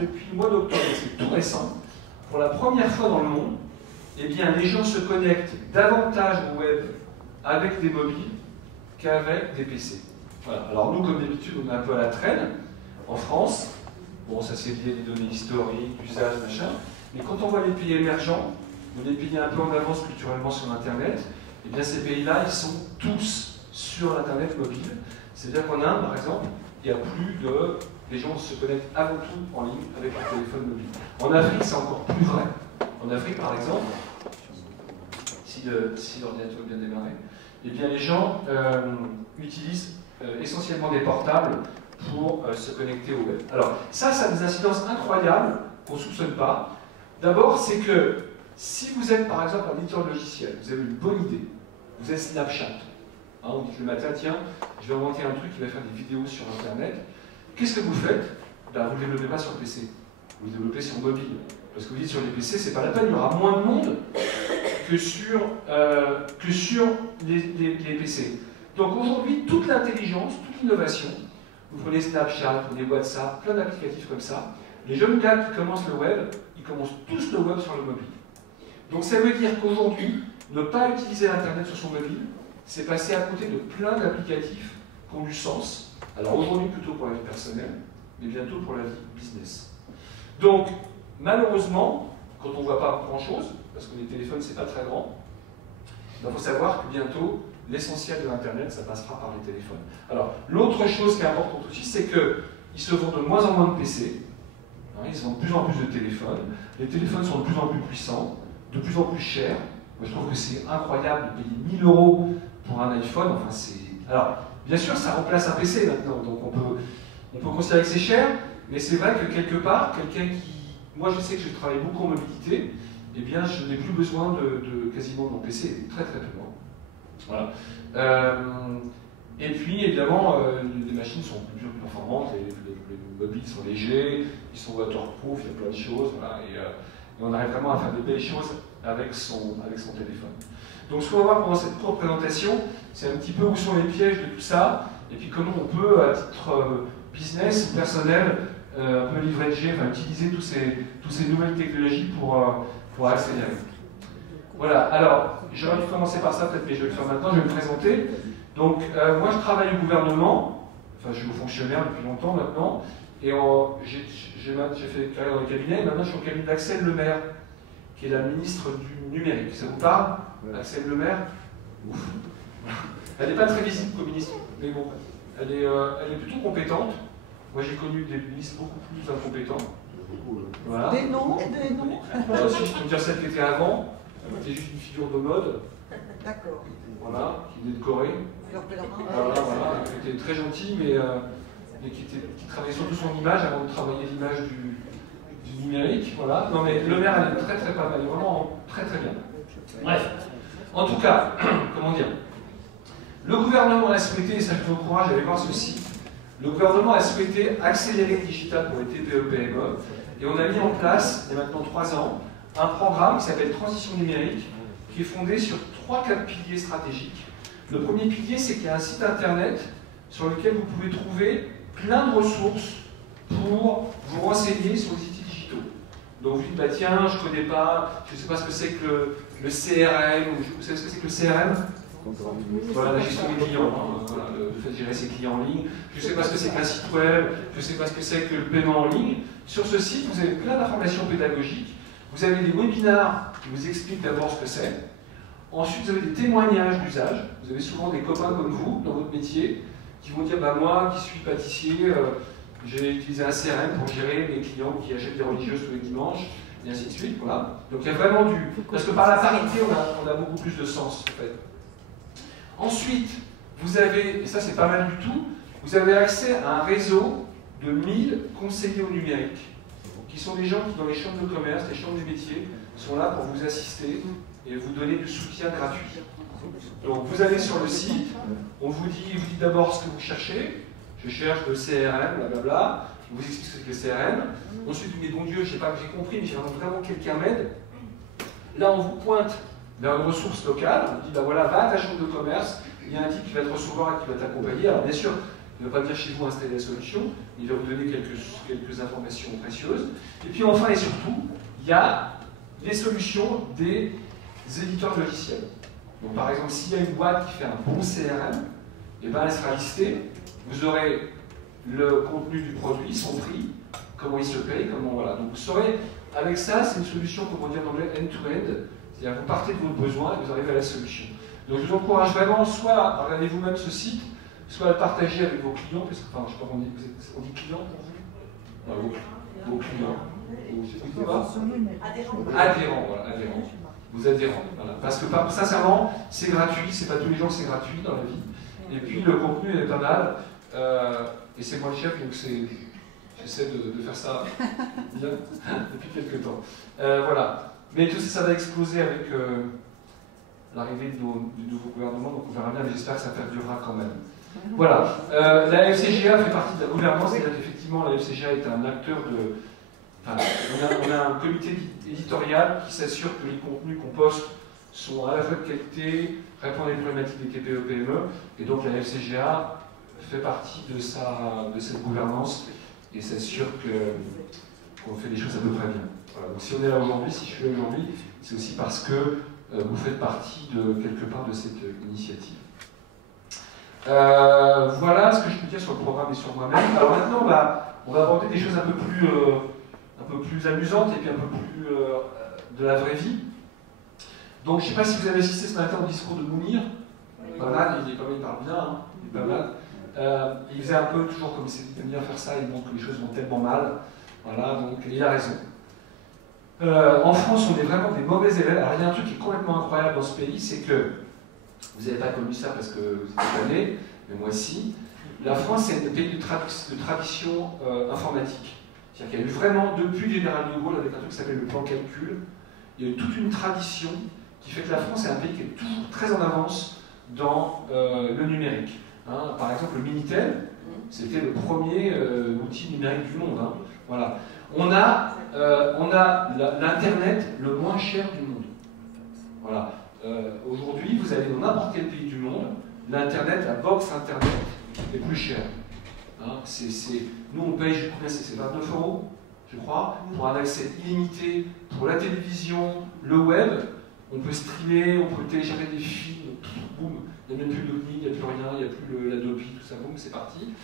Depuis le mois d'octobre, c'est tout récent, pour la première fois dans le monde, eh bien, les gens se connectent davantage au web avec des mobiles qu'avec des PC. Voilà. Alors nous, comme d'habitude, on est un peu à la traîne en France. Bon, ça c'est lié à des données historiques, d'usage, machin. Mais quand on voit les pays émergents, ou les pays un peu en avance culturellement sur Internet, eh bien ces pays-là, ils sont tous sur l'Internet mobile. C'est-à-dire qu'en Inde, par exemple, il n'y a plus de... Les gens se connectent avant tout en ligne avec leur téléphone mobile. En Afrique, c'est encore plus vrai. En Afrique, par exemple, si l'ordinateur est bien démarré, eh bien les gens utilisent essentiellement des portables pour se connecter au web. Alors, ça a des incidences incroyables qu'on ne soupçonne pas. D'abord, c'est que si vous êtes, par exemple, un éditeur de logiciel, vous avez une bonne idée, vous êtes Snapchat, hein, on dit que le matin, tiens, je vais inventer un truc qui va faire des vidéos sur Internet. Qu'est-ce que vous faites? Ben, vous ne le développez pas sur PC, vous le développez sur mobile. Parce que vous dites sur les PC, c'est pas la peine, il y aura moins de monde que sur les PC. Donc aujourd'hui, toute l'intelligence, toute l'innovation, vous prenez Snapchat, vous prenez WhatsApp, plein d'applicatifs comme ça, les jeunes gars qui commencent le web, ils commencent tous le web sur le mobile. Donc ça veut dire qu'aujourd'hui, ne pas utiliser Internet sur son mobile, c'est passer à côté de plein d'applicatifs qui ont du sens. Alors aujourd'hui plutôt pour la vie personnelle, mais bientôt pour la vie business. Donc, malheureusement, quand on ne voit pas grand-chose, parce que les téléphones, c'est pas très grand, il faut savoir que bientôt, l'essentiel de l'Internet, ça passera par les téléphones. Alors, l'autre chose qui est importante aussi, c'est qu'ils se vendent de moins en moins de PC, hein, ils se vendent de plus en plus de téléphones, les téléphones sont de plus en plus puissants, de plus en plus chers. Moi, je trouve que c'est incroyable de payer 1000 € pour un iPhone, enfin, c'est... Alors, bien sûr, ça remplace un PC maintenant, donc on peut considérer que c'est cher, mais c'est vrai que quelque part, quelqu'un qui... Moi, je sais que je travaille beaucoup en mobilité, eh bien, je n'ai plus besoin de quasiment de mon PC, très très peu. Voilà. Et puis, évidemment, les machines sont plus performantes, les mobiles sont légers, ils sont waterproof, il y a plein de choses, voilà, et on arrive vraiment à faire de belles choses avec son téléphone. Donc, ce qu'on va voir pendant cette courte présentation, c'est un petit peu où sont les pièges de tout ça, et puis comment on peut, à titre business ou personnel, un peu leverager, enfin utiliser toutes ces nouvelles technologies pour accélérer. Voilà, alors, j'aurais dû commencer par ça peut-être, mais je vais le faire maintenant, je vais me présenter. Donc, moi je travaille au gouvernement, enfin je suis au fonctionnaire depuis longtemps maintenant, et j'ai fait une carrière dans le cabinet, et maintenant je suis au cabinet d'Axelle Lemaire, qui est la ministre du numérique. Ça vous parle? Axelle Lemaire? Ouf. Elle n'est pas très visible comme ministre, mais bon, elle est plutôt compétente. Moi j'ai connu des ministres beaucoup plus incompétents. Voilà. Des noms? Si je peux me dire celle qui était avant, c'était juste une figure de mode. D'accord. Voilà, qui venait de Corée. Voilà, qui était très gentille, mais qui travaillait surtout son image avant de travailler l'image du numérique. Voilà. Non mais le maire, elle est très très pas mal, elle est vraiment très très bien. Bref. En tout cas, comment dire, le gouvernement a souhaité, et ça je vous encourage à aller voir ce site, le gouvernement a souhaité accélérer le digital pour les TPE-PME, et on a mis en place, il y a maintenant 3 ans, un programme qui s'appelle Transition numérique, qui est fondé sur 3-4 piliers stratégiques. Le premier pilier, c'est qu'il y a un site internet sur lequel vous pouvez trouver plein de ressources pour vous renseigner sur les outils digitaux. Donc vous dites, bah tiens, je ne connais pas, je ne sais pas ce que c'est que le CRM, vous savez ce que c'est que le CRM? Voilà, la gestion des clients, hein, voilà, le fait de gérer ses clients en ligne. Je ne sais pas ce que c'est qu'un site web, je ne sais pas ce que c'est que le paiement en ligne. Sur ce site, vous avez plein d'informations pédagogiques. Vous avez des webinars qui vous expliquent d'abord ce que c'est. Ensuite, vous avez des témoignages d'usage. Vous avez souvent des copains comme vous, dans votre métier, qui vont dire, bah, moi qui suis pâtissier, j'ai utilisé un CRM pour gérer mes clients qui achètent des religieuses tous les dimanches, et ainsi de suite. Voilà. Donc il y a vraiment du... Parce que par la parité, on a beaucoup plus de sens, en fait. Ensuite, vous avez, et ça c'est pas mal du tout, vous avez accès à un réseau de 1000 conseillers au numérique, qui sont des gens qui, dans les chambres de commerce, les chambres des métiers, sont là pour vous assister et vous donner du soutien gratuit. Donc vous allez sur le site, on vous dit d'abord ce que vous cherchez, je cherche le CRM, blablabla, on vous explique ce que c'est que le CRM, ensuite vous dites, bon Dieu, je sais pas que j'ai compris, mais j'aimerais vraiment que quelqu'un m'aide. Là on vous pointe vers une ressource locale, on dit, bah voilà, va à ta chambre de commerce, il y a un type qui va te recevoir et qui va t'accompagner. Alors bien sûr, il ne va pas venir chez vous installer la solution, il va vous donner quelques informations précieuses. Et puis enfin et surtout, il y a les solutions des éditeurs logiciels. Donc par exemple, s'il y a une boîte qui fait un bon CRM, et ben elle sera listée, vous aurez le contenu du produit, son prix, comment il se paye, comment voilà. Donc vous saurez, avec ça, c'est une solution, comme on dit en anglais, end-to-end, c'est-à-dire vous partez de votre besoin et vous arrivez à la solution. Donc je vous encourage vraiment, soit à regarder vous-même ce site, soit à le partager avec vos clients, parce que, enfin, je sais pas comment on dit client pour vous, vos clients. Adhérents, voilà, adhérents. Vos adhérents, voilà. Parce que sincèrement, c'est gratuit, c'est pas tous les jours que c'est gratuit dans la vie. Et puis le contenu est pas mal, et c'est moi le chef, donc j'essaie de faire ça bien depuis quelques temps. Voilà. Mais tout ça, ça va exploser avec l'arrivée du nouveau gouvernement, donc on verra bien, mais j'espère que ça perdurera quand même. Voilà. La FCGA fait partie de la gouvernance, c'est-à-dire qu'effectivement la FCGA est un acteur de... Enfin, on a un comité éditorial qui s'assure que les contenus qu'on poste sont à la fois de qualité, répondent à des problématiques des TPE-PME, et donc la FCGA fait partie de cette gouvernance et s'assure qu'on fait des choses à peu près bien. Voilà. Donc si on est là aujourd'hui, si je suis là aujourd'hui, c'est aussi parce que vous faites partie de quelque part de cette initiative. Voilà ce que je peux dire sur le programme et sur moi-même. Alors maintenant, on va aborder des choses un peu plus amusantes et puis un peu plus de la vraie vie. Donc je ne sais pas si vous avez assisté ce matin au discours de Mounir. Pas mal, il parle bien, hein, il est pas mal. Il faisait un peu toujours comme il aime bien faire ça, il montre que les choses vont tellement mal. Voilà, donc il a raison. En France, on est vraiment des mauvais élèves. Alors il y a un truc qui est complètement incroyable dans ce pays, c'est que, vous n'avez pas connu ça parce que vous êtes né, mais moi aussi, la France est un pays de tradition informatique. C'est-à-dire qu'il y a eu vraiment, depuis le général de Gaulle, avec un truc qui s'appelle le plan calcul, il y a eu toute une tradition qui fait que la France est un pays qui est toujours très en avance dans le numérique. Hein, par exemple, le Minitel, c'était le premier outil numérique du monde. Hein. Voilà. On a l'Internet le moins cher du monde. Voilà. Aujourd'hui, vous allez dans n'importe quel pays du monde, l'Internet, la box Internet est plus chère. Hein, nous, on paye, combien c'est 29 €, je crois, pour un accès illimité, pour la télévision, le web. On peut streamer, on peut télécharger des films, boum, il n'y a même plus d'OVNI, il n'y a plus rien, il n'y a plus l'Adobe, tout ça, boum, c'est parti.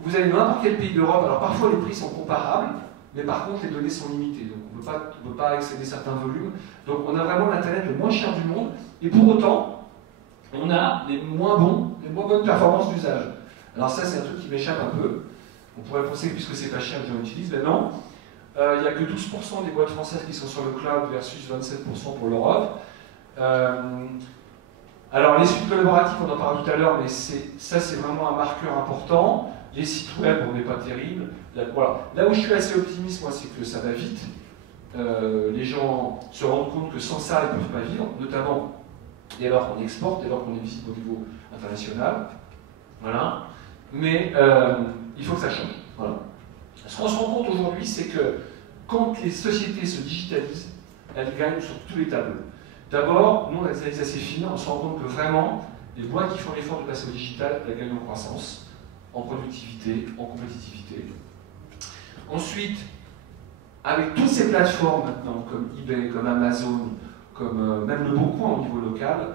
Vous allez dans n'importe quel pays d'Europe, alors parfois les prix sont comparables, mais par contre les données sont limitées, donc on ne peut pas excéder certains volumes. Donc on a vraiment l'Internet le moins cher du monde, et pour autant, on a les moins bonnes performances d'usage. Alors ça c'est un truc qui m'échappe un peu. On pourrait penser que puisque c'est pas cher, les gens l'utilisent, mais non. Il n'y a que 12% des boîtes françaises qui sont sur le cloud versus 27% pour l'Europe. Alors les suites collaboratives, on en parle tout à l'heure, mais ça c'est vraiment un marqueur important. Les sites web, on n'est pas terrible. Voilà. Là où je suis assez optimiste, moi, c'est que ça va vite. Les gens se rendent compte que sans ça, ils ne peuvent pas vivre, notamment dès lors qu'on exporte, dès lors qu'on est visible au niveau international. Voilà. Mais il faut que ça change. Voilà. Ce qu'on se rend compte aujourd'hui, c'est que quand les sociétés se digitalisent, elles gagnent sur tous les tableaux. D'abord, nous, on a des analyses assez fines, on se rend compte que vraiment, les boîtes qui font l'effort de passer au digital, elles gagnent en croissance, en productivité, en compétitivité. Ensuite, avec toutes ces plateformes maintenant, comme eBay, comme Amazon, comme même le Bon Coin au niveau local,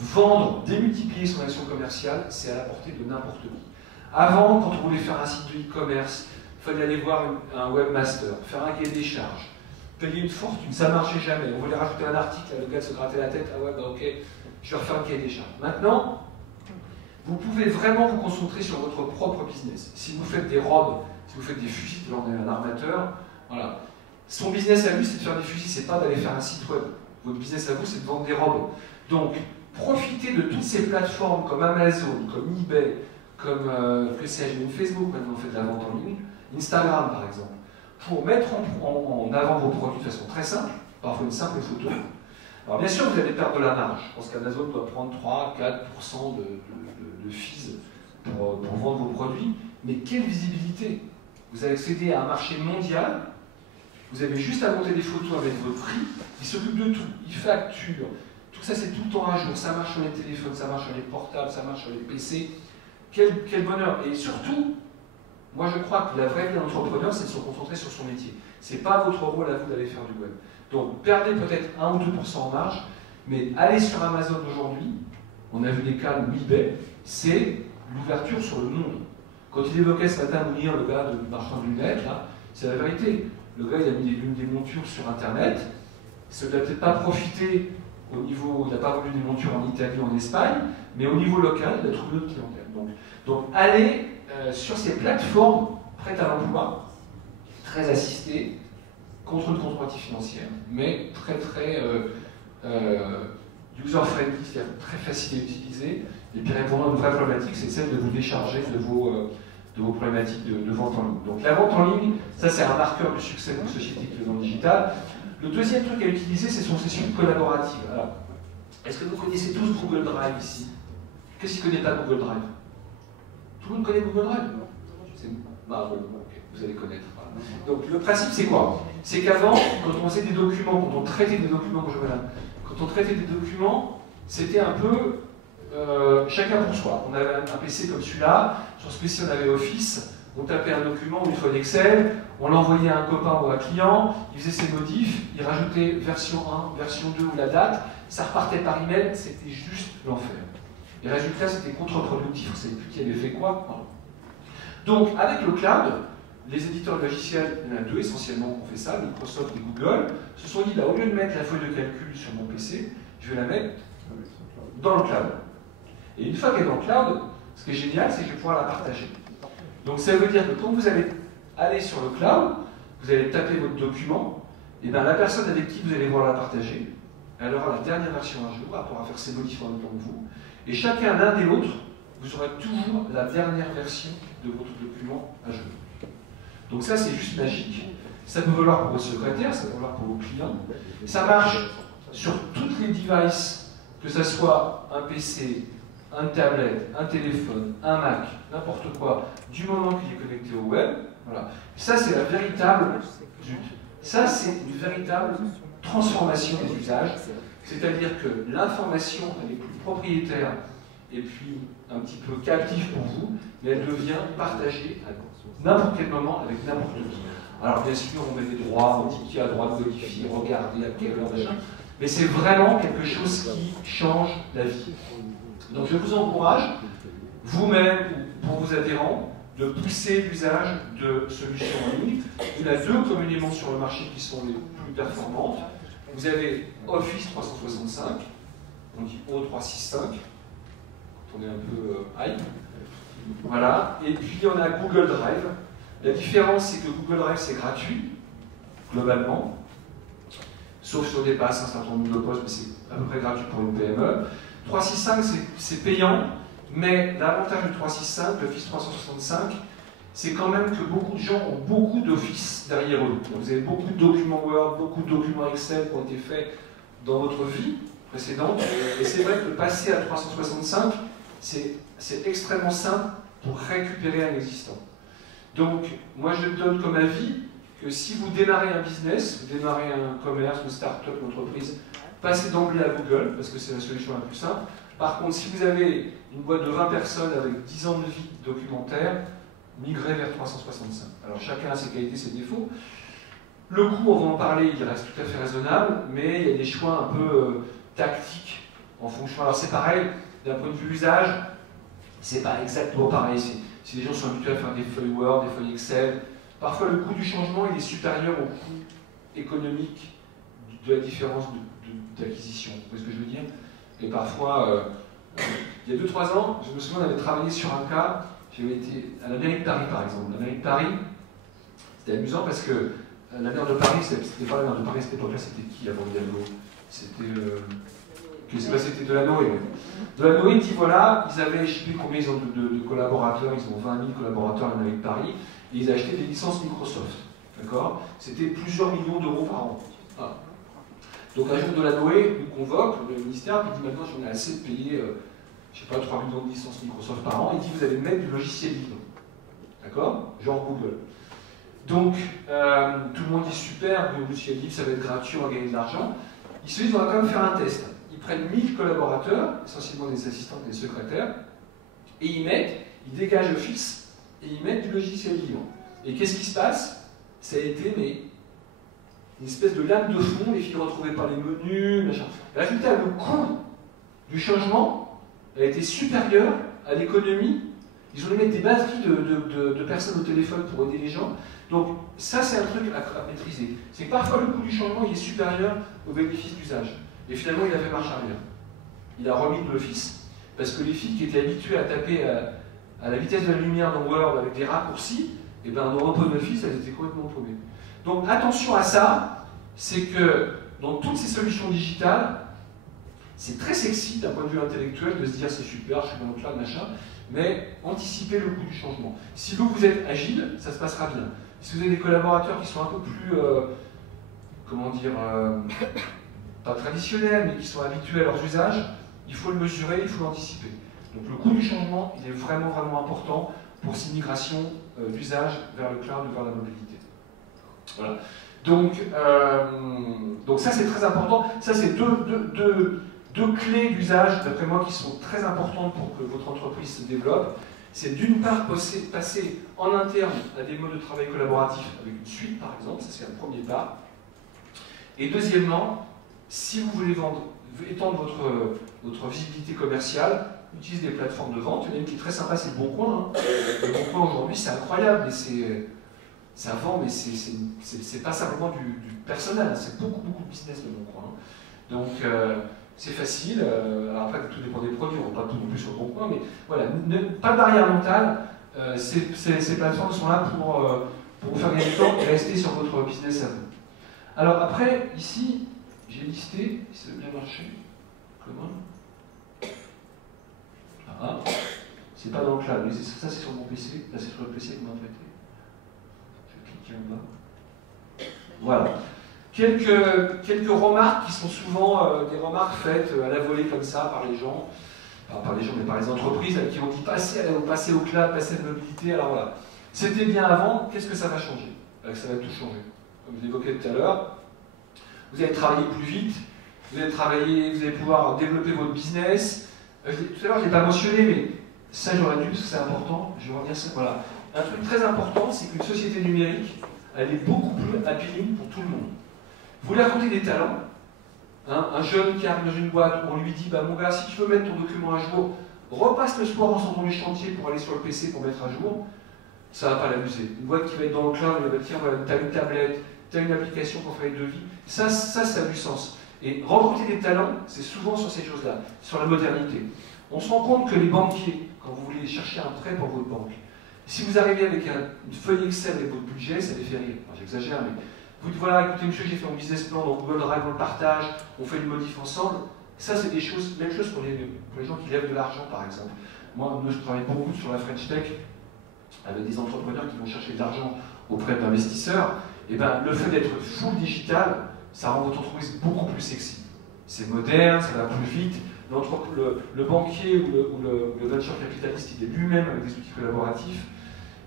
vendre, démultiplier son action commerciale, c'est à la portée de n'importe qui. Avant, quand on voulait faire un site de e-commerce, il fallait aller voir un webmaster, faire un cahier des charges, payer une fortune, ça ne marchait jamais. On voulait rajouter un article, le gars se grattait la tête, ah ouais, bah ok, je vais refaire un cahier des charges. Maintenant, vous pouvez vraiment vous concentrer sur votre propre business. Si vous faites des robes, si vous faites des fusils, vous êtes un armateur, voilà. Son business à lui, c'est de faire des fusils, c'est pas d'aller faire un site web. Votre business à vous, c'est de vendre des robes. Donc, profitez de toutes ces plateformes comme Amazon, comme eBay, comme que sais-je, même Facebook, maintenant on fait de la vente en ligne, Instagram par exemple, pour mettre en avant vos produits de façon très simple, parfois une simple photo. Alors bien sûr, vous allez perdre de la marge. Je pense qu'Amazon doit prendre 3-4% de fees pour vendre vos produits, mais quelle visibilité! Vous allez accéder à un marché mondial, vous avez juste à monter des photos avec votre prix, il s'occupe de tout, il facture, tout ça c'est tout le temps à jour, ça marche sur les téléphones, ça marche sur les portables, ça marche sur les PC. Quel bonheur! Et surtout, Moi, je crois que la vraie vie d'entrepreneur, c'est de se concentrer sur son métier. Ce n'est pas votre rôle à vous d'aller faire du web. Donc, perdez peut-être 1 ou 2% en marge, mais allez sur Amazon aujourd'hui, on a vu des cas où eBay, c'est l'ouverture sur le monde. Quand il évoquait ce matin Mounir, le gars de marchand de lunettes, là, c'est la vérité. Le gars, il a mis des montures sur Internet, ça n'a peut-être pas profité au niveau, il n'a pas vendu des montures en Italie ou en Espagne, mais au niveau local, il a trouvé d'autres clientèle. Donc allez sur ces plateformes prêtes à l'emploi, très assistées, contre une contrepartie financière, mais très user-friendly, c'est-à-dire très facile à utiliser, et puis répondant à une vraie problématique, c'est celle de vous décharger de vos problématiques de vente en ligne. Donc la vente en ligne, ça c'est un marqueur du succès d'une société qui est dans le digital. Le deuxième truc à utiliser, c'est son session collaborative. Alors, est-ce que vous connaissez tous Google Drive ici? Qu'est-ce qui ne connaît pas Google Drive? Tout le monde connaît Google Drive? Vous allez connaître. Voilà. Donc le principe c'est quoi? C'est qu'avant, quand on faisait des documents, quand on traitait des documents, c'était un peu chacun pour soi. On avait un PC comme celui-là, sur ce PC on avait Office, on tapait un document ou une feuille Excel, on l'envoyait à un copain ou à un client, il faisait ses modifs, il rajoutait version 1, version 2 ou la date, ça repartait par email, c'était juste l'enfer. Et résultat, c'était contre-productif, vous ne savez plus qui avait fait quoi. Voilà. Donc, avec le cloud, les éditeurs de logiciels, il y en a deux essentiellement qui ont fait ça, Microsoft et Google, se sont dit, bah, au lieu de mettre la feuille de calcul sur mon PC, je vais la mettre dans le cloud. Et une fois qu'elle est dans le cloud, ce qui est génial, c'est que je vais pouvoir la partager. Donc ça veut dire que quand vous allez aller sur le cloud, vous allez taper votre document, et bien la personne avec qui vous allez voir la partager, elle aura la dernière version un jour, elle pourra faire ses modifs en même temps que vous, et chacun l'un des l'autre, vous aurez toujours la dernière version de votre document à jour. Donc ça c'est juste magique. Ça peut valoir pour vos secrétaires, ça peut valoir pour vos clients. Ça marche sur toutes les devices, que ce soit un PC, une tablette, un téléphone, un Mac, n'importe quoi, du moment qu'il est connecté au web. Voilà. Ça c'est la véritable, ça c'est une véritable transformation des usages. C'est-à-dire que l'information elle est plus propriétaire et puis un petit peu captive pour vous, mais elle devient partagée à n'importe quel moment avec n'importe qui. Alors bien sûr, on met des droits, on dit qui a le droit de modifier, regarder à quelle heure, machin, mais c'est vraiment quelque chose qui change la vie. Donc je vous encourage, vous-même ou pour vos adhérents, de pousser l'usage de solutions en ligne. Il y en a deux communément sur le marché qui sont les plus performantes. Vous avez Office 365, on dit O365, quand on est un peu hype. Voilà. Et puis on a Google Drive. La différence, c'est que Google Drive, c'est gratuit, globalement, sauf sur des passes, un certain nombre de postes, mais c'est à peu près gratuit pour une PME. 365, c'est payant, mais l'avantage du 365, l'Office 365, c'est quand même que beaucoup de gens ont beaucoup d'Office derrière eux. Vous avez beaucoup de documents Word, beaucoup de documents Excel qui ont été faits dans votre vie précédente. Et c'est vrai que de passer à 365, c'est extrêmement simple pour récupérer un existant. Donc, moi je donne comme avis que si vous démarrez un business, vous démarrez un commerce, une start-up, une entreprise, passez d'emblée à Google, parce que c'est la solution la plus simple. Par contre, si vous avez une boîte de 20 personnes avec 10 ans de vie documentaire, migrez vers 365. Alors chacun a ses qualités, ses défauts. Le coût, on va en parler, il reste tout à fait raisonnable, mais il y a des choix un peu tactiques en fonction. Alors c'est pareil, d'un point de vue usage, c'est pas exactement pareil. Si les gens sont habitués à faire des feuilles Word, des feuilles Excel, parfois le coût du changement il est supérieur au coût économique de la différence d'acquisition. Vous voyez ce que je veux dire? Et parfois, il y a 2-3 ans, je me souviens, on avait travaillé sur un cas, j'avais été à la mairie de Paris par exemple. La mairie de Paris, c'était amusant parce que la maire de Paris, c'était pas la maire de Paris à cette époque-là, c'était qui avant Diallo? C'était. C'était Delanoë. Delanoë dit voilà, ils avaient, je ne sais plus combien ils ont de collaborateurs, ils ont 20 000 collaborateurs à la mairie de Paris, et ils achetaient des licences Microsoft. D'accord? C'était plusieurs millions d'euros par an. Ah. Donc un jour Delanoë nous convoque, le ministère, et dit maintenant j'en ai assez de payer, je ne sais pas, 3 millions de licences Microsoft par an, et dit vous allez mettre du logiciel libre. D'accord? Genre Google. Donc tout le monde dit super, le logiciel libre ça va être gratuit, on va gagner de l'argent. Ils se disent on va quand même faire un test. Ils prennent 1000 collaborateurs, essentiellement des assistants et des secrétaires, et ils dégagent Office, et ils mettent du logiciel libre. Et qu'est-ce qui se passe? Ça a été mais, une espèce de lame de fond, les filles ne retrouvaient pas les menus, machin. Résultat, le coût du changement a été supérieur à l'économie. Ils ont dû mettre des batteries de personnes au téléphone pour aider les gens. Donc ça, c'est un truc à maîtriser. C'est que parfois, le coût du changement il est supérieur au bénéfice d'usage. Et finalement, il a fait marche arrière. Il a remis de l'office, parce que les filles qui étaient habituées à taper à la vitesse de la lumière dans Word avec des raccourcis, et bien dans OpenOffice, elles étaient complètement paumées. Donc attention à ça, c'est que dans toutes ces solutions digitales, c'est très sexy d'un point de vue intellectuel de se dire c'est super, je suis dans le cloud, machin, mais anticipez le coût du changement. Si vous êtes agile, ça se passera bien. Si vous avez des collaborateurs qui sont un peu plus, comment dire, pas traditionnels, mais qui sont habitués à leurs usages, il faut le mesurer, il faut l'anticiper. Donc le coût du changement, il est vraiment, vraiment important pour ces migrations d'usage vers le cloud ou vers la mobilité. Voilà. Donc ça, c'est très important. Ça, c'est deux clés d'usage, d'après moi, qui sont très importantes pour que votre entreprise se développe. C'est d'une part passer en interne à des modes de travail collaboratifs avec une suite, par exemple, ça c'est un premier pas. Et deuxièmement, si vous voulez étendre votre visibilité commerciale, utilisez des plateformes de vente. Il y en a une qui est très sympa, c'est le Bon Coin. Hein. Le Bon Coin aujourd'hui, c'est incroyable, mais ça vend, mais c'est pas simplement du personnel, hein. C'est beaucoup de business le Bon Coin. Hein. Donc c'est facile. Alors après, tout dépend des produits, on ne va pas tout non plus sur le Bon Coin, mais voilà, pas de barrière mentale. Ces plateformes sont là pour vous faire gagner du temps et rester sur votre business à vous. Alors après, ici, j'ai listé, si ça veut bien marcher, comment? Ah, c'est pas dans le cloud, mais ça c'est sur mon PC, là c'est sur le PC que vous m'avez prêté. Je vais cliquer en bas. Voilà. Quelques remarques qui sont souvent des remarques faites à la volée comme ça par les gens, enfin, par les gens, mais par les entreprises qui ont dit passer au cloud, passer à la mobilité. Alors voilà, c'était bien avant, qu'est-ce que ça va changer? Ça va tout changer. Comme je l'évoquais tout à l'heure, vous allez travailler plus vite, vous allez pouvoir développer votre business. Tout à l'heure, je ne l'ai pas mentionné, mais ça j'aurais dû parce que c'est important, je vais revenir sur ça. Voilà. Un truc très important, c'est qu'une société numérique, elle est beaucoup plus appealing pour tout le monde. Vous voulez raconter des talents, hein, un jeune qui arrive dans une boîte, on lui dit bah, mon gars, si tu veux mettre ton document à jour, repasse le soir en sortant du chantier pour aller sur le PC pour mettre à jour, ça ne va pas l'amuser. Une boîte qui va être dans le cloud, elle va dire voilà, tu as une tablette, tu as une application pour faire une devis, ça a du sens. Et recruter des talents, c'est souvent sur ces choses-là, sur la modernité. On se rend compte que les banquiers, quand vous voulez chercher un prêt pour votre banque, si vous arrivez avec une feuille Excel avec votre budget, ça les fait rire. Enfin, j'exagère, mais vous dites voilà, écoutez monsieur, j'ai fait mon business plan dans Google Drive, on le partage, on fait une modif ensemble. Ça, c'est des choses, même chose pour les gens qui lèvent de l'argent, par exemple. Moi, je travaille beaucoup sur la French Tech avec des entrepreneurs qui vont chercher de l'argent auprès d'investisseurs. Et ben, le fait d'être full digital, ça rend votre entreprise beaucoup plus sexy. C'est moderne, ça va plus vite. Le banquier ou le venture capitaliste, il est lui-même avec des outils collaboratifs.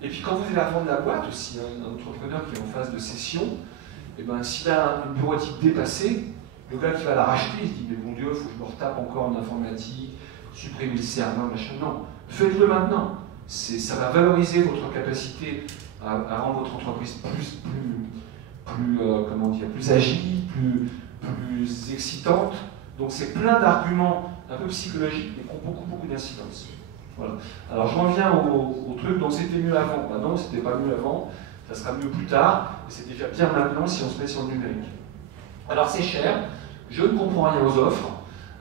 Et puis quand vous allez revendre la boîte aussi, hein, un entrepreneur qui est en phase de cession, et ben, s'il a une bureautique dépassée, le gars qui va la racheter, il se dit mais bon Dieu, il faut que je me retape encore en informatique, supprimer le serveur, machin. Non, faites-le maintenant. Ça va valoriser votre capacité à rendre votre entreprise plus agile, plus excitante. Donc c'est plein d'arguments un peu psychologiques, mais qui ont beaucoup d'incidence. Voilà. Alors je reviens au truc, donc c'était mieux avant. Bah non, c'était pas mieux avant, ça sera mieux plus tard, et c'est déjà bien maintenant si on se met sur le numérique. Alors c'est cher, je ne comprends rien aux offres.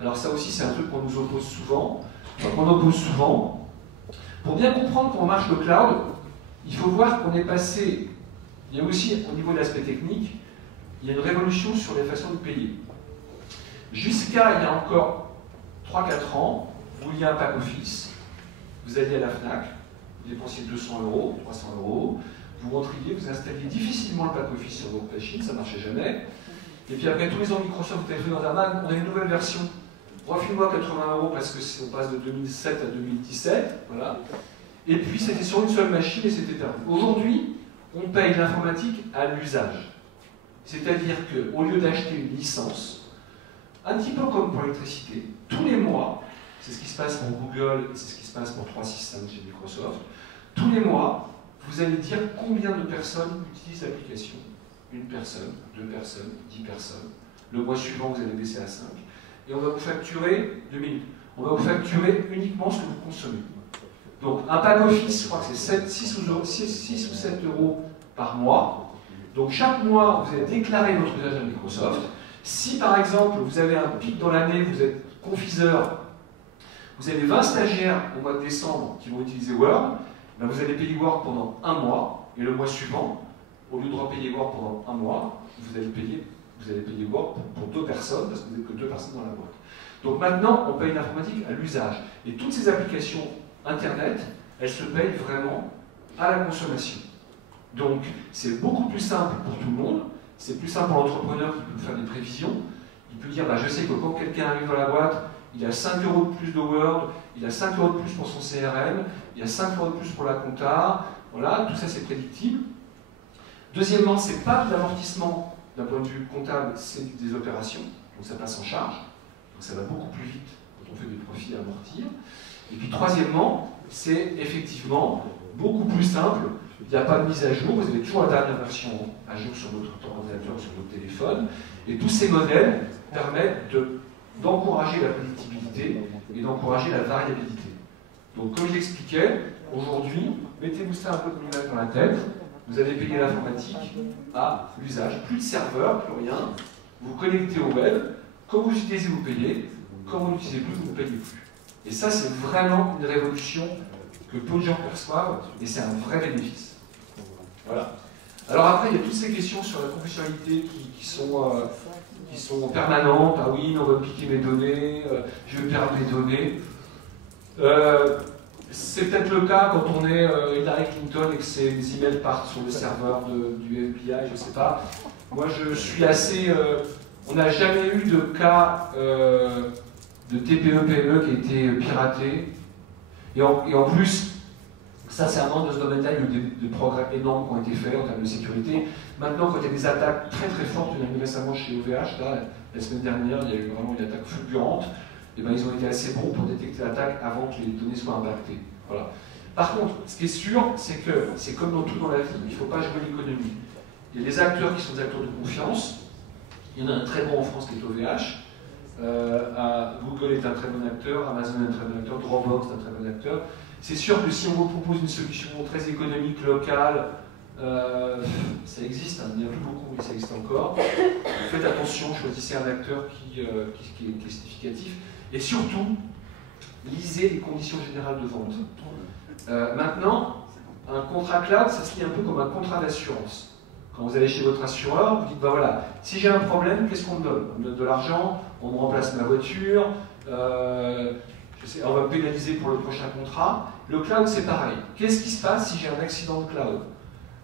Alors ça aussi c'est un truc qu'on nous oppose souvent, Pour bien comprendre comment marche le cloud, il faut voir qu'on est passé, il y a aussi au niveau de l'aspect technique, il y a une révolution sur les façons de payer. Jusqu'à il y a encore 3-4 ans, vous vouliez un pack office, vous alliez à la FNAC, vous dépensiez 200 €, 300 €, vous rentriez, vous installiez difficilement le pack office sur votre machine, ça ne marchait jamais. Et puis après tous les ans Microsoft, vous avez fait dans un an, on a une nouvelle version, refile-moi 80 € parce que on passe de 2007 à 2017, voilà. Et puis c'était sur une seule machine et c'était terminé. Aujourd'hui, on paye l'informatique à l'usage. C'est-à-dire qu'au lieu d'acheter une licence, un petit peu comme pour l'électricité, tous les mois, c'est ce qui se passe pour Google et c'est ce qui se passe pour 365 chez Microsoft, Tous les mois, vous allez dire combien de personnes utilisent l'application. Une personne, 2 personnes, 10 personnes. Le mois suivant, vous allez baisser à 5. Et on va vous facturer, 2 minutes, on va vous facturer uniquement ce que vous consommez. Donc un pack office, je crois que c'est 6 ou 7 euros par mois. Donc chaque mois, vous allez déclarer votre usage à Microsoft. Si par exemple, vous avez un pic dans l'année, vous êtes confiseur, vous avez 20 stagiaires au mois de décembre qui vont utiliser Word, ben vous allez payer Word pendant un mois, et le mois suivant, au lieu de repayer Word pendant un mois, vous allez payer Word pour 2 personnes, parce que vous n'êtes que 2 personnes dans la boîte. Donc maintenant, on paye l'informatique à l'usage. Et toutes ces applications Internet, elles se payent vraiment à la consommation. Donc c'est beaucoup plus simple pour tout le monde, c'est plus simple pour l'entrepreneur qui peut faire des prévisions. Il peut dire, bah, je sais que quand quelqu'un arrive dans la boîte, il a 5 euros de plus de Word, il a 5 euros de plus pour son CRM, il a 5 euros de plus pour la compta, voilà, tout ça c'est prédictible. Deuxièmement, c'est pas de l'amortissement d'un point de vue comptable, c'est des opérations, donc ça passe en charge, donc ça va beaucoup plus vite quand on fait des profits à amortir. Et puis troisièmement, c'est effectivement beaucoup plus simple, il n'y a pas de mise à jour, vous avez toujours la dernière version à jour sur votre ordinateur, sur votre téléphone, et tous ces modèles permettent d'encourager la prédictibilité et d'encourager la variabilité. Donc comme je l'expliquais, aujourd'hui, mettez-vous ça un peu comme une image dans la tête, vous allez payer l'informatique à l'usage, plus de serveur, plus rien, vous vous connectez au web, quand vous utilisez, vous payez, quand vous n'utilisez plus, vous ne payez plus. Et ça, c'est vraiment une révolution que peu de gens perçoivent, et c'est un vrai bénéfice. Voilà. Alors après, il y a toutes ces questions sur la confidentialité qui sont permanentes. Ah oui, on va me piquer mes données, je vais perdre mes données. C'est peut-être le cas quand on est Hillary Clinton et que ces emails partent sur le serveur du FBI, je ne sais pas. Moi, je suis assez... on n'a jamais eu de cas de TPE-PME qui a été piraté. Et en plus, ça c'est un manque de ce domaine-là, il y a eu des progrès énormes qui ont été faits en termes de sécurité. Maintenant, quand il y a des attaques très très fortes, il y en a eu récemment chez OVH, là, la semaine dernière, il y a eu vraiment une attaque fulgurante, et ben, ils ont été assez bons pour détecter l'attaque avant que les données soient impactées. Voilà. Par contre, ce qui est sûr, c'est que c'est comme dans tout dans la vie, il ne faut pas jouer l'économie. Il y a des acteurs qui sont des acteurs de confiance, il y en a un très bon en France qui est OVH, Google est un très bon acteur, Amazon est un très bon acteur, Dropbox est un très bon acteur. C'est sûr que si on vous propose une solution très économique, locale, ça existe, hein, il n'y en a plus beaucoup, mais ça existe encore. Faites attention, choisissez un acteur qui est significatif. Et surtout, lisez les conditions générales de vente. Maintenant, un contrat cloud, ça se lit un peu comme un contrat d'assurance. Quand vous allez chez votre assureur, vous dites, bah voilà, si j'ai un problème, qu'est-ce qu'on me donne? On me donne de l'argent, on me remplace ma voiture, on va me pénaliser pour le prochain contrat. Le cloud, c'est pareil. Qu'est-ce qui se passe si j'ai un accident de cloud?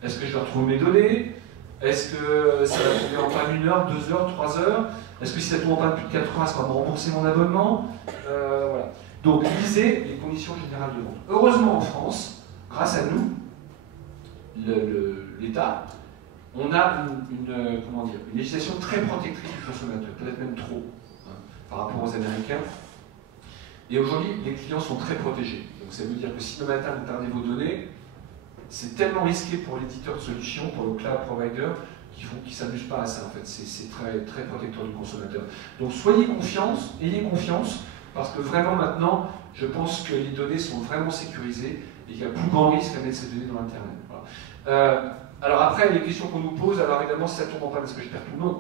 Est-ce que je vais retrouver mes données? Est-ce que ça va tomber en panne 1 heure, 2 heures, 3 heures? Est-ce que si ça tombe en panne plus de 4 heures, est-ce qu'on va me rembourser mon abonnement? Voilà. Donc, lisez les conditions générales de vente. Heureusement, en France, grâce à nous, l'État, on a une législation très protectrice du consommateur, peut-être même trop, hein, par rapport aux Américains. Et aujourd'hui, les clients sont très protégés. Donc ça veut dire que si le matin vous perdez vos données, c'est tellement risqué pour l'éditeur de solutions, pour le cloud provider, qu'ils ne s'amusent pas à ça en fait. C'est très, très protecteur du consommateur. Donc soyez confiance, ayez confiance, parce que vraiment maintenant, je pense que les données sont vraiment sécurisées et qu'il y a plus grand risque à mettre ces données dans l'Internet. Voilà. Alors après, les questions qu'on nous pose, alors évidemment, si ça tombe en panne, est-ce que je perds tout? Non,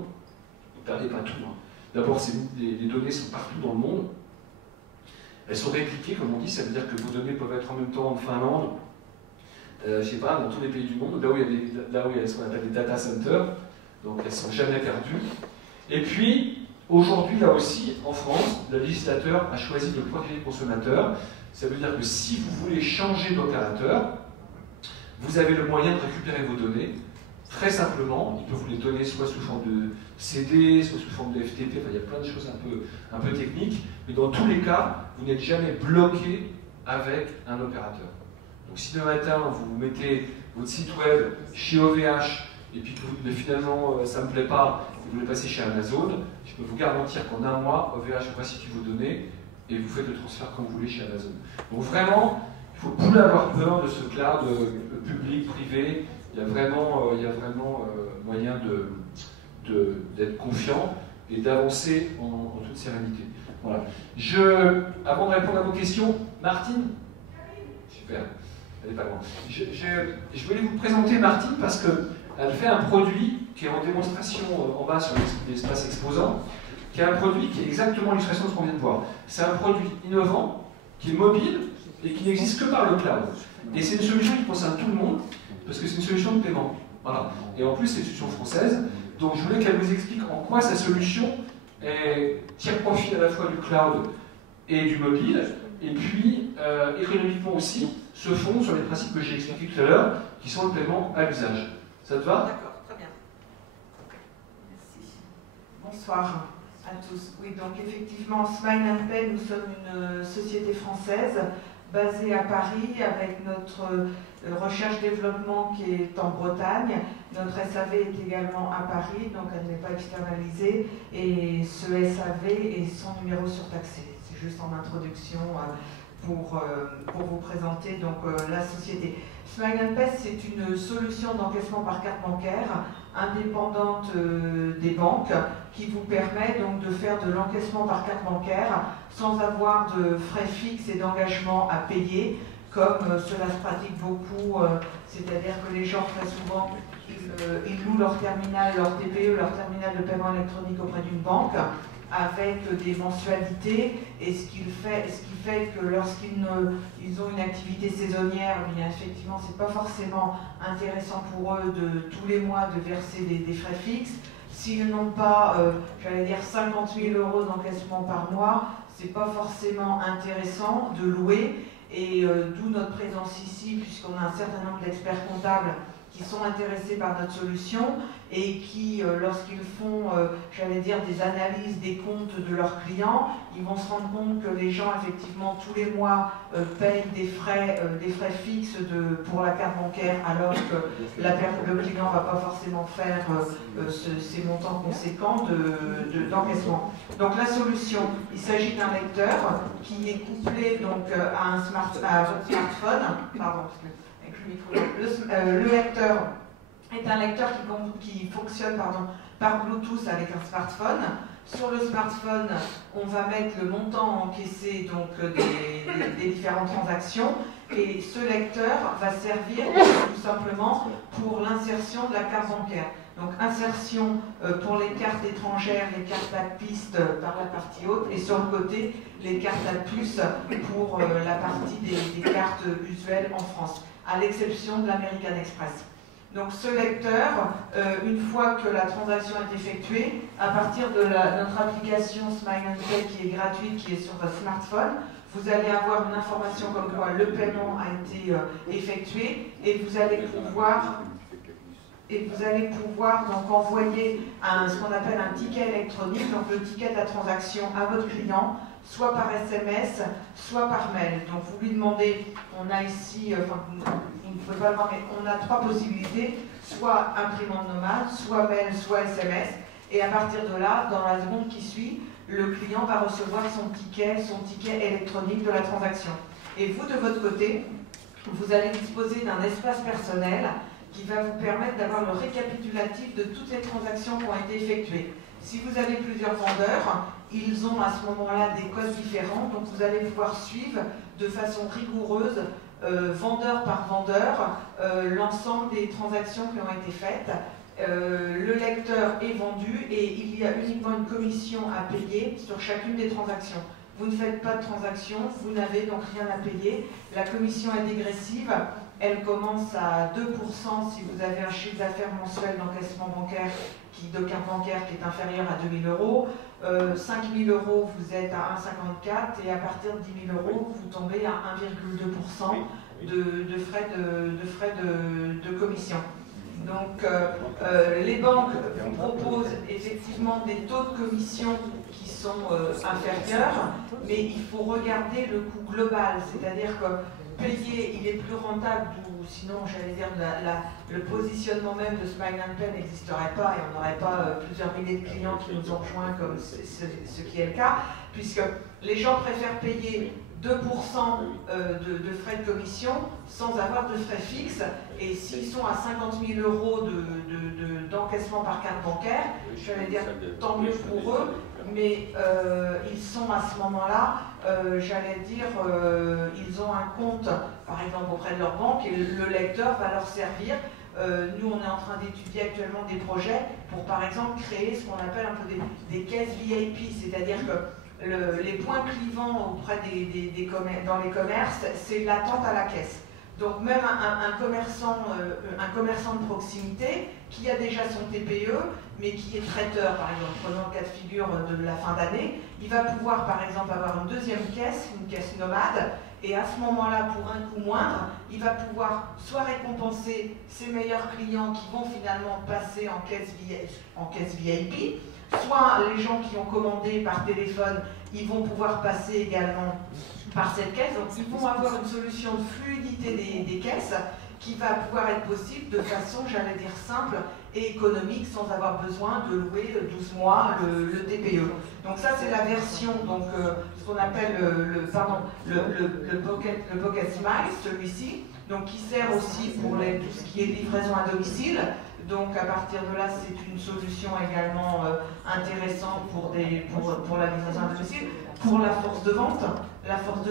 vous ne perdez pas tout. Hein. D'abord, les données sont partout dans le monde. Elles sont répliquées, comme on dit, ça veut dire que vos données peuvent être en même temps en Finlande, je ne sais pas, dans tous les pays du monde, là où il y a ce qu'on appelle des data centers, donc elles ne sont jamais perdues. Et puis, aujourd'hui, là aussi, en France, le législateur a choisi de protéger les consommateurs. Ça veut dire que si vous voulez changer d'opérateur, vous avez le moyen de récupérer vos données, très simplement. Il peut vous les donner soit sous forme de CD, soit sous forme de FTP, enfin, il y a plein de choses un peu techniques, mais dans tous les cas, vous n'êtes jamais bloqué avec un opérateur. Donc si le matin, vous mettez votre site web chez OVH, et puis que vous dites finalement ça ne me plaît pas, et vous voulez passer chez Amazon, je peux vous garantir qu'en un mois, OVH restitue vos données, et vous faites le transfert quand vous voulez chez Amazon. Donc vraiment, il faut plus avoir peur de ce cloud public, privé. Il y a vraiment moyen d'être confiant et d'avancer en toute sérénité. Voilà. Avant de répondre à vos questions, Martine. Super, elle est pas loin. Je voulais vous présenter Martine parce qu'elle fait un produit qui est en démonstration en bas sur l'espace exposant, qui est un produit qui est exactement l'illustration de ce qu'on vient de voir. C'est un produit innovant, qui est mobile et qui n'existe que par le cloud. Et c'est une solution qui concerne tout le monde, parce que c'est une solution de paiement. Voilà. Et en plus, c'est une solution française. Donc je voulais qu'elle vous explique en quoi sa solution tire profit à la fois du cloud et du mobile, et puis économiquement aussi se fonde sur les principes que j'ai expliqués tout à l'heure, qui sont le paiement à l'usage. Ça te va? D'accord, très bien. Merci. Bonsoir à tous. Oui, donc effectivement, Smile & Pay, nous sommes une société française basée à Paris avec notre recherche-développement qui est en Bretagne. Notre SAV est également à Paris, donc elle n'est pas externalisée. Et ce SAV est sans numéro surtaxé. C'est juste en introduction pour vous présenter donc, la société. Smile & Pay, c'est une solution d'encaissement par carte bancaire indépendante des banques qui vous permet donc de faire de l'encaissement par carte bancaire sans avoir de frais fixes et d'engagement à payer, comme cela se pratique beaucoup, c'est-à-dire que les gens très souvent ils louent leur terminal, leur TPE, leur terminal de paiement électronique auprès d'une banque avec des mensualités, et ce qui fait que lorsqu'ils ont une activité saisonnière, bien effectivement c'est pas forcément intéressant pour eux de tous les mois de verser des frais fixes. S'ils n'ont pas, j'allais dire 50 000 € d'encaissement par mois, c'est pas forcément intéressant de louer, et d'où notre présence ici, puisqu'on a un certain nombre d'experts comptables qui sont intéressés par notre solution et qui, lorsqu'ils font, j'allais dire, des analyses des comptes de leurs clients, ils vont se rendre compte que les gens, effectivement, tous les mois payent des frais fixes pour la carte bancaire, alors que le client ne va pas forcément faire ces montants conséquents d'encaissement. Donc la solution, il s'agit d'un lecteur qui est couplé donc, à un smartphone, pardon, avec le micro. Le lecteur est un lecteur qui fonctionne par Bluetooth avec un smartphone. Sur le smartphone, on va mettre le montant encaissé donc, des différentes transactions, et ce lecteur va servir tout simplement pour l'insertion de la carte bancaire. Donc insertion pour les cartes étrangères, les cartes à piste par la partie haute, et sur le côté, les cartes à puce pour la partie des cartes usuelles en France, à l'exception de l'American Express. Donc ce lecteur, une fois que la transaction est effectuée, à partir de notre application Smile & Pay qui est gratuite, qui est sur votre smartphone, vous allez avoir une information comme quoi le paiement a été effectué, et vous allez pouvoir donc envoyer ce qu'on appelle un ticket électronique, donc le ticket de la transaction à votre client, soit par SMS, soit par mail. Donc vous lui demandez, on a ici, vous ne pouvez pas le voir, mais on a 3 possibilités, soit imprimante nomade, soit mail, soit SMS, et à partir de là, dans la seconde qui suit, le client va recevoir son ticket électronique de la transaction. Et vous, de votre côté, vous allez disposer d'un espace personnel qui va vous permettre d'avoir le récapitulatif de toutes les transactions qui ont été effectuées. Si vous avez plusieurs vendeurs, ils ont à ce moment-là des codes différents, donc vous allez pouvoir suivre de façon rigoureuse, vendeur par vendeur, l'ensemble des transactions qui ont été faites. Le lecteur est vendu et il y a uniquement une commission à payer sur chacune des transactions. Vous ne faites pas de transaction, vous n'avez donc rien à payer. La commission est dégressive, elle commence à 2% si vous avez un chiffre d'affaires mensuel d'encaissement bancaire de carte bancaire qui est inférieur à 2 000 €. 5 000 €, vous êtes à 1,54, et à partir de 10 000 €, vous tombez à 1,2% de frais de commission. Donc les banques vous proposent effectivement des taux de commission qui sont inférieurs, mais il faut regarder le coût global, c'est-à-dire que payer, il est plus rentable, ou sinon, j'allais dire, le positionnement même de Smile & Pay n'existerait pas, et on n'aurait pas plusieurs milliers de clients qui nous ont rejoints, comme ce qui est le cas, puisque les gens préfèrent payer 2% de frais de commission sans avoir de frais fixes. Et s'ils sont à 50 000 € d'encaissement par carte bancaire, j'allais dire tant mieux pour eux, mais ils sont à ce moment-là, j'allais dire, ils ont un compte, par exemple, auprès de leur banque, et le lecteur va leur servir. Nous, on est en train d'étudier actuellement des projets pour, par exemple, créer ce qu'on appelle un peu des caisses VIP, c'est-à-dire que les points clivants auprès dans les commerces, c'est l'attente à la caisse. Donc même un commerçant de proximité qui a déjà son TPE, mais qui est traiteur, par exemple, prenons le cas de figure de la fin d'année, il va pouvoir, par exemple, avoir une deuxième caisse, une caisse nomade, et à ce moment-là, pour un coût moindre, il va pouvoir soit récompenser ses meilleurs clients qui vont finalement passer en caisse VIP, soit les gens qui ont commandé par téléphone, ils vont pouvoir passer également par cette caisse. Donc ils vont avoir une solution de fluidité des caisses qui va pouvoir être possible de façon, j'allais dire, simple et économique, sans avoir besoin de louer 12 mois le TPE. Donc ça, c'est la version, donc, ce qu'on appelle le Pocket Smile, celui-ci, donc qui sert aussi pour tout ce qui est livraison à domicile. Donc à partir de là, c'est une solution également intéressante pour la livraison à domicile. Pour la force de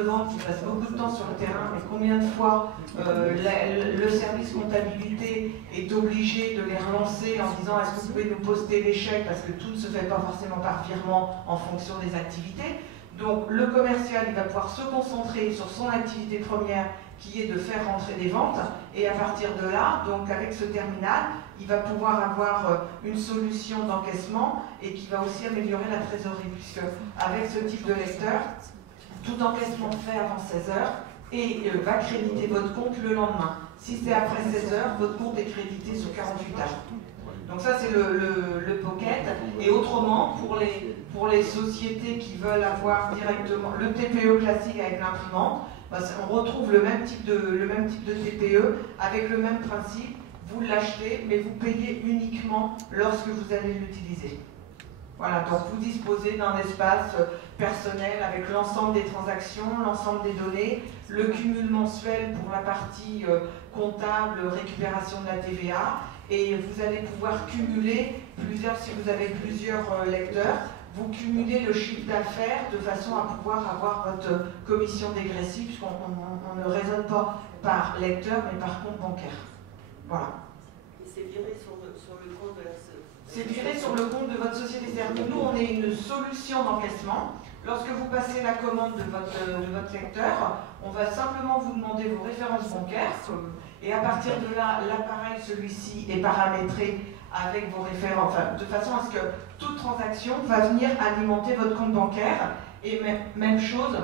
vente qui passe beaucoup de temps sur le terrain, mais combien de fois le service comptabilité est obligé de les relancer en disant est-ce que vous pouvez nous poster les chèques, parce que tout ne se fait pas forcément par virement en fonction des activités. Donc le commercial, il va pouvoir se concentrer sur son activité première qui est de faire rentrer des ventes, et à partir de là, donc avec ce terminal, il va pouvoir avoir une solution d'encaissement et qui va aussi améliorer la trésorerie, puisque avec ce type de lecteur, tout encaissement fait avant 16 heures et va créditer votre compte le lendemain. Si c'est après 16 heures, votre compte est crédité sur 48 heures. Donc ça, c'est le Pocket. Et autrement, pour les sociétés qui veulent avoir directement le TPE classique avec l'imprimante, on retrouve le même type de TPE avec le même principe. Vous l'achetez, mais vous payez uniquement lorsque vous allez l'utiliser. Voilà, donc vous disposez d'un espace personnel avec l'ensemble des transactions, l'ensemble des données, le cumul mensuel pour la partie comptable, récupération de la TVA, et vous allez pouvoir cumuler si vous avez plusieurs lecteurs, vous cumulez le chiffre d'affaires de façon à pouvoir avoir votre commission dégressive, puisqu'on ne raisonne pas par lecteur, mais par compte bancaire. Voilà. Et c'est viré sur le compte de la société. C'est viré sur le compte de votre société. C'est-à-dire que nous, on est une solution d'encaissement. Lorsque vous passez la commande de votre lecteur, on va simplement vous demander vos références bancaires. Et à partir de là, l'appareil, celui-ci, est paramétré avec vos références, enfin, de façon à ce que toute transaction va venir alimenter votre compte bancaire. Et même chose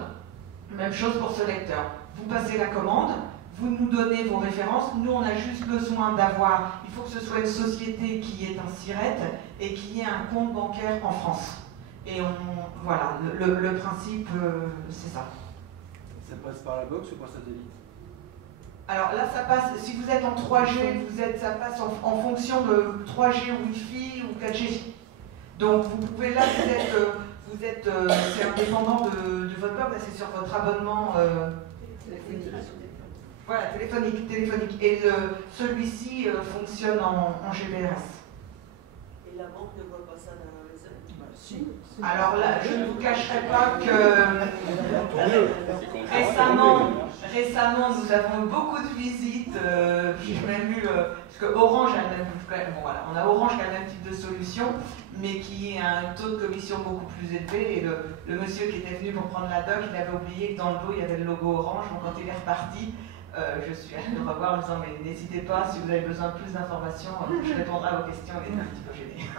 pour ce lecteur. Vous passez la commande, vous nous donnez vos références, nous on a juste besoin d'avoir, il faut que ce soit une société qui ait un SIRET et qui ait un compte bancaire en France. Et voilà, le principe, c'est ça. Ça passe par la box ou par satellite? Alors là, ça passe, si vous êtes en 3G, ça passe en fonction de 3G Wi-Fi ou 4G. Donc vous pouvez là, c'est indépendant de votre box, c'est sur votre abonnement voilà, téléphonique. Et celui-ci fonctionne en GPRS. Et la banque ne voit pas ça dans les heures? Si. Alors là, je ne vous cacherai pas que récemment, nous avons eu beaucoup de visites. J'ai même eu, parce que Orange a le même, bon, voilà, on a Orange qui a le même type de solution, mais qui a un taux de commission beaucoup plus élevé. Et le monsieur qui était venu pour prendre la doc, il avait oublié que dans le dos il y avait le logo Orange. Donc quand il est reparti, je suis allée le revoir en disant mais n'hésitez pas, si vous avez besoin de plus d'informations, je répondrai à vos questions. Il était un petit peu gêné.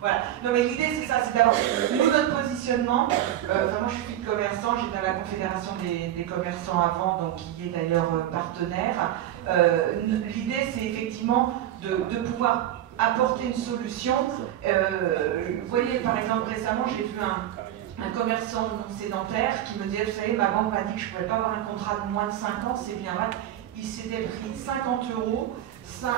Voilà. Non mais l'idée c'est ça, c'est d'abord nous notre positionnement. Moi je suis commerçant, j'étais à la Confédération des commerçants avant, donc qui est d'ailleurs partenaire. L'idée c'est effectivement de pouvoir apporter une solution. Vous voyez par exemple récemment j'ai vu un commerçant non sédentaire qui me disait, vous savez, ma banque m'a dit que je ne pouvais pas avoir un contrat de moins de 5 ans, c'est bien vrai. Il s'était pris 50 € 5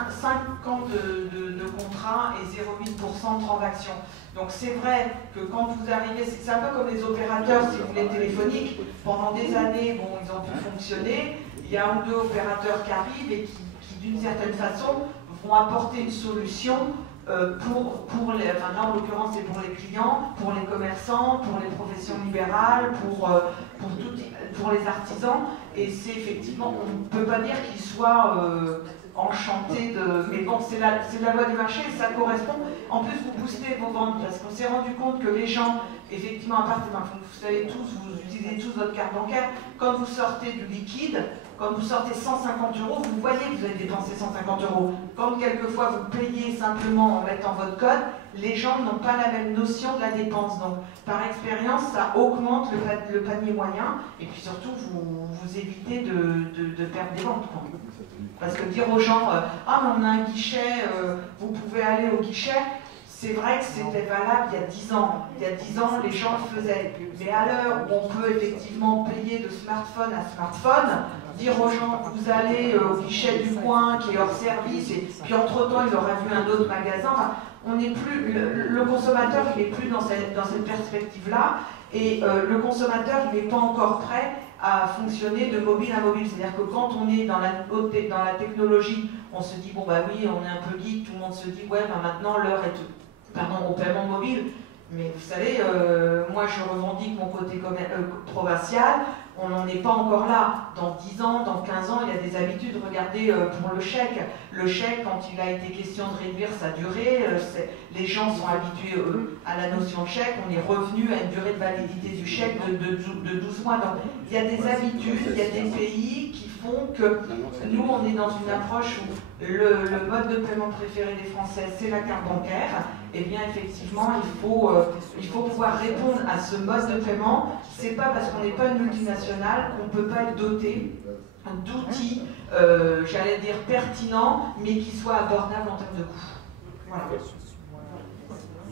ans de contrat et 0,8% de transaction. Donc c'est vrai que quand vous arrivez, c'est un peu comme les opérateurs, si vous voulez, téléphoniques. Pendant des années, bon, ils ont pu fonctionner. Il y a un ou deux opérateurs qui arrivent et qui d'une certaine façon, vont apporter une solution pour les, enfin là en l'occurrence c'est pour les clients, pour les commerçants, pour les professions libérales, pour les artisans. Et c'est effectivement, on ne peut pas dire qu'ils soient enchantés de... Mais bon, c'est la loi du marché et ça correspond. En plus, vous boostez vos ventes parce qu'on s'est rendu compte que les gens, effectivement, à part, vous savez tous, vous utilisez tous votre carte bancaire, quand vous sortez du liquide, quand vous sortez 150 €, vous voyez que vous avez dépensé 150 €. Quand quelquefois vous payez simplement en mettant votre code, les gens n'ont pas la même notion de la dépense. Donc, par expérience, ça augmente le panier moyen et puis surtout, vous évitez de perdre des ventes, quoi. Parce que dire aux gens, ah, mais on a un guichet, vous pouvez aller au guichet, c'est vrai que c'était valable il y a 10 ans. Il y a 10 ans, les gens le faisaient. Mais à l'heure où on peut effectivement payer de smartphone à smartphone, dire aux gens, vous allez au guichet du coin qui est hors service, et puis entre-temps, il aura vu un autre magasin, enfin, on n'est plus, le consommateur, il n'est plus dans cette perspective-là, et le consommateur, il n'est pas encore prêt à fonctionner de mobile à mobile. C'est-à-dire que quand on est dans la technologie, on se dit, bon bah oui, on est un peu geek, tout le monde se dit, ouais, bah maintenant l'heure est au paiement mobile. Mais vous savez, moi je revendique mon côté provincial, on n'en est pas encore là. Dans 10 ans, dans 15 ans, il y a des habitudes. Regardez pour le chèque. Le chèque, quand il a été question de réduire sa durée, les gens sont habitués à la notion de chèque. On est revenu à une durée de validité du chèque de 12 mois. Donc il y a des habitudes, il y a des pays qui font que nous, on est dans une approche où le mode de paiement préféré des Français, c'est la carte bancaire. Eh bien, effectivement, il faut pouvoir répondre à ce mode de paiement. C'est pas parce qu'on n'est pas une multinationale qu'on ne peut pas être doté d'outils, j'allais dire pertinents, mais qui soient abordables en termes de coût. Voilà.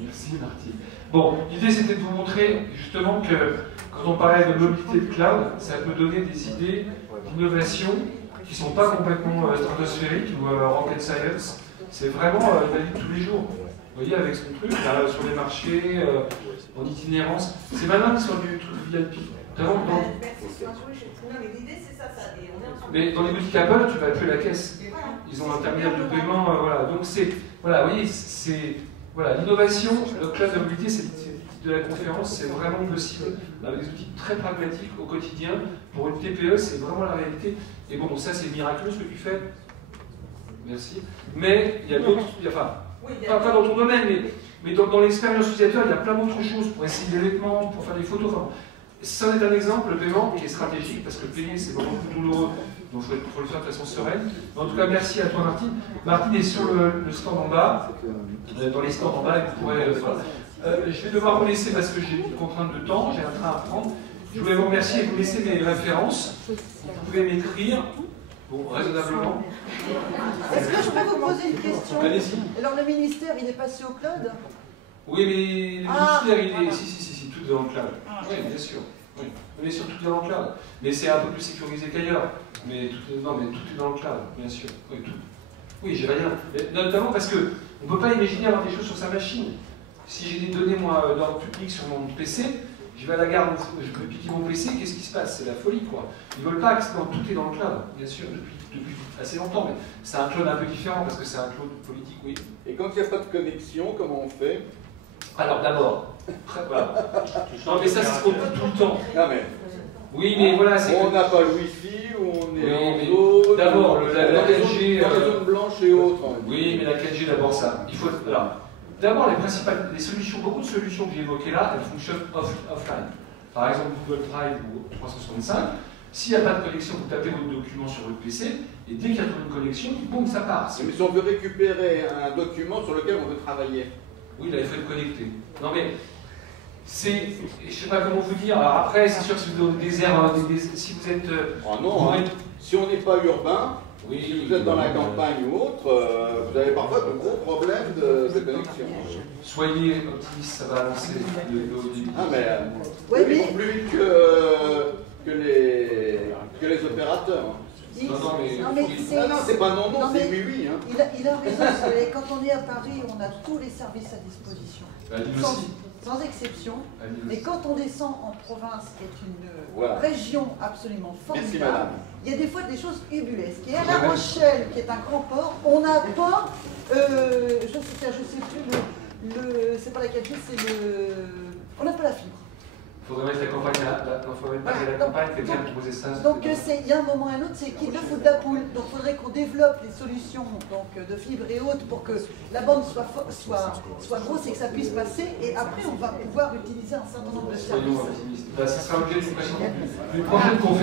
Merci Martine. Bon, l'idée c'était de vous montrer justement que quand on parlait de mobilité de cloud, ça peut donner des idées d'innovation qui ne sont pas complètement stratosphériques ou rocket science. C'est vraiment la vie de tous les jours. Vous voyez, avec son truc, là, sur les marchés, en itinérance. C'est malin sur du truc VIP. Mais dans les boutiques Apple, tu vas appeler la caisse. Ils ont un terminal de paiement, voilà. Donc c'est, voilà, vous voyez, c'est, voilà, l'innovation, le cloud de mobilité, c'est de la conférence, c'est vraiment possible avec des outils très pragmatiques au quotidien. Pour une TPE, c'est vraiment la réalité. Et bon, ça c'est miraculeux ce que tu fais. Merci. Mais il y a d'autres, enfin, pas dans ton domaine, mais dans l'expérience utilisateur, il y a plein d'autres choses pour essayer des vêtements, pour faire des photos. Enfin, ça en est un exemple, le paiement qui est stratégique, parce que le payer c'est vraiment plus douloureux, donc il faut le faire de façon sereine. Mais en tout cas, merci à toi Martine. Martine est sur le stand en bas, dans les stands en bas, et vous pourrez... je vais devoir vous laisser parce que j'ai une contrainte de temps, j'ai un train à prendre. Je voulais vous remercier et vous laisser mes références. Vous pouvez m'écrire, bon, raisonnablement. Est-ce que je peux vous poser une question? Allez-y. Alors le ministère, il est passé au cloud? Oui, mais le ministère, il est... Si, tout est dans le cloud. Oui, bien sûr. Oui. Bien sûr, tout est dans le cloud. Mais c'est un peu plus sécurisé qu'ailleurs. Mais tout est dans le cloud, bien sûr. Oui, tout. Oui, j'ai rien. Mais notamment parce qu'on ne peut pas imaginer avoir des choses sur sa machine. Si j'ai des données, moi, d'ordre public sur mon PC, je vais à la gare, je peux piquer mon PC, qu'est-ce qui se passe? C'est la folie, quoi. Ils ne veulent pas que tout est dans le cloud, bien sûr, depuis assez longtemps, mais c'est un cloud un peu différent parce que c'est un cloud politique, oui. Et quand il n'y a pas de connexion, comment on fait? Alors, d'abord, voilà. Non, mais ça, c'est ce qu'on dit tout le temps. Non, mais... Oui, mais voilà, c'est... On n'a pas le Wi-Fi, ou on est oui, en zone... D'abord, la 4G... Dans les zones blanches et autres. Oui, mais la 4G, d'abord, ça. Il faut... Alors, d'abord, les solutions, beaucoup de solutions que j'ai évoquées là, elles fonctionnent offline. Par exemple, Google Drive ou 365. S'il n'y a pas de connexion, vous tapez votre document sur votre PC, et dès qu'il y a une connexion, boum, ça part. Mais si on veut récupérer un document sur lequel on veut travailler. Oui, là, il faut être connecté. Non, mais c'est... Je ne sais pas comment vous dire. Alors après, c'est sûr que si vous êtes dans le désert, si vous êtes... Oh non, si on n'est pas urbain, oui, si vous êtes dans la campagne ou autre, vous avez parfois de gros problèmes de connexion. Soyez optimistes, ça va avancer. Ah, mais ils vont plus vite que les opérateurs. Si, Non, mais c'est pas non, Non, c'est mais- oui, oui. Hein. il a raison, c'est- quand on est à Paris, on a tous les services à disposition, À Lille sans, aussi. sans exception. À Lille Mais aussi. quand on descend en province, qui est une Voilà. région absolument Merci formidable, madame. il y a des fois des choses ubuesques. Et à La Rochelle, qui est un grand port, on n'a pas, je sais plus, c'est pas la 4G, c'est on n'a pas la fibre. Il faudrait mettre la campagne à la campagne, quelqu'un a proposé ça. Donc il y a un moment ou un autre, c'est qu'il le faut de la poule. Donc il faudrait qu'on développe les solutions donc, de fibre et autres pour que la bande soit grosse et que ça puisse passer. Et après, on va pouvoir utiliser un certain nombre de Soyons services. optimistes. Ça sera l'objet d'une prochaine conférence.